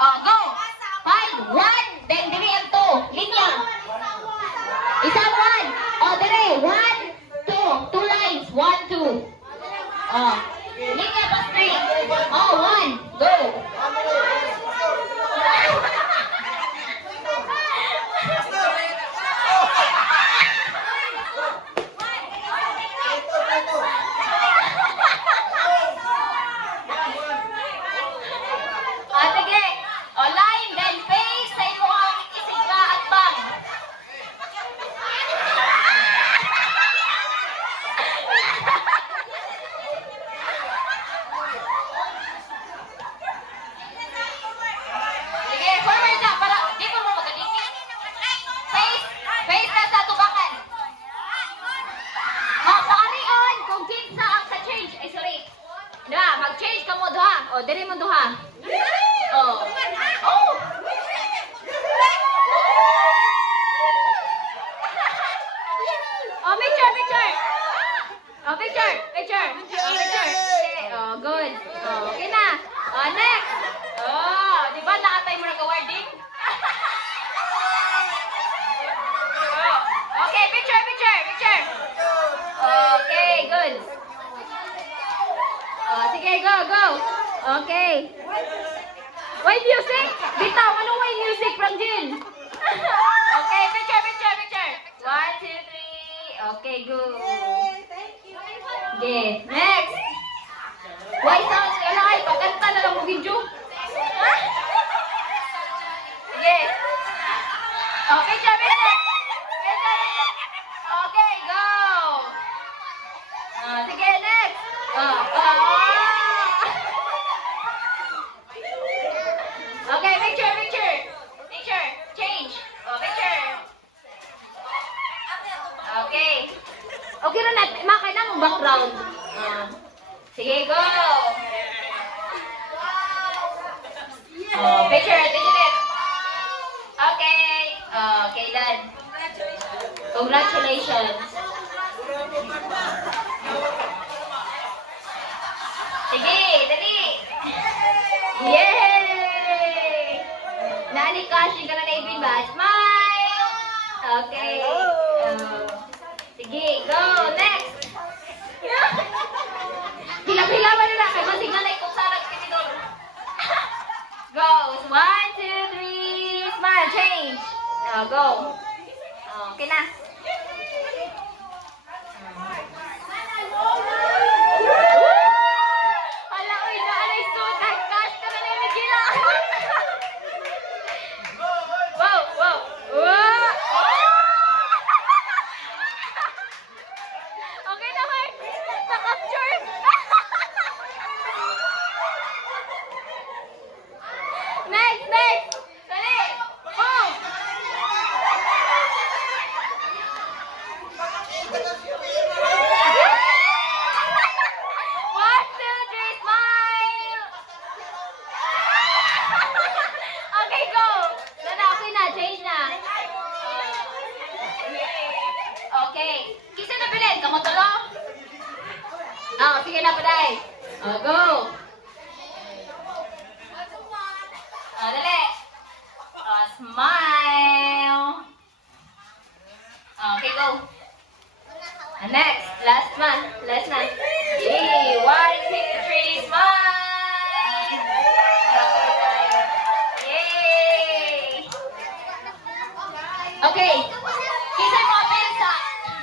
Oh, go. 5, 1. Then dili ang 2. Linya. Isang 1. Oh, dili. 1, 2. 2 lines. 1, 2. Oh. Linya pa straight. Oh, 1. Go. Sige. O, line, then face, sa imo ang isigla at bang. Sige, forward na, para di mo magaling. Face na sa tubakan. Paarion, kung kinsa ang sa change, ay sorry. Diba, mag-change ka mo duha. O, diri mo duha. Oh. Oh. Oh, picture. Oh, picture. Okay. Oh, good. Oh, okay na. Oh, next. Oh, di ba nakatay mo nag-awarding? Okay, picture. Okay, good. Oh, sige, go. Okay. Why music? Bitaw, anong why music from Jin? Okay, picture. 1, 2, 3. Okay, good. Okay, next. Why sounds ka lang ay, pagkanta na lang mo video. Sige. Oh, picture. Okay, go. Sige, next. Okay, picture. Change. Oh, picture. Okay. Okay na natin. Makay na mong background. Sige, go. Oh, picture. Okay. Okay, done. Congratulations. Sige, dali. Yay! Nani-cashing ka na na Ibin ba? Smile! Okay. Sige, go. Next. Hilap-hilapan na lang. Kaya masig na kung sarag pinidor. Go. 1, 2, 3. Smile. Change. Go. Okay na. Next! Dali! Move! 1, 2, 3, smile! Okay, go! Okay na, change na. Okay. Kisa na bilin, kamotulong? Sige na, paday. Go! Dali. Smile. Okay, go. Next. Last na. Yay. 1, 2, 3, smile. Yay. Okay.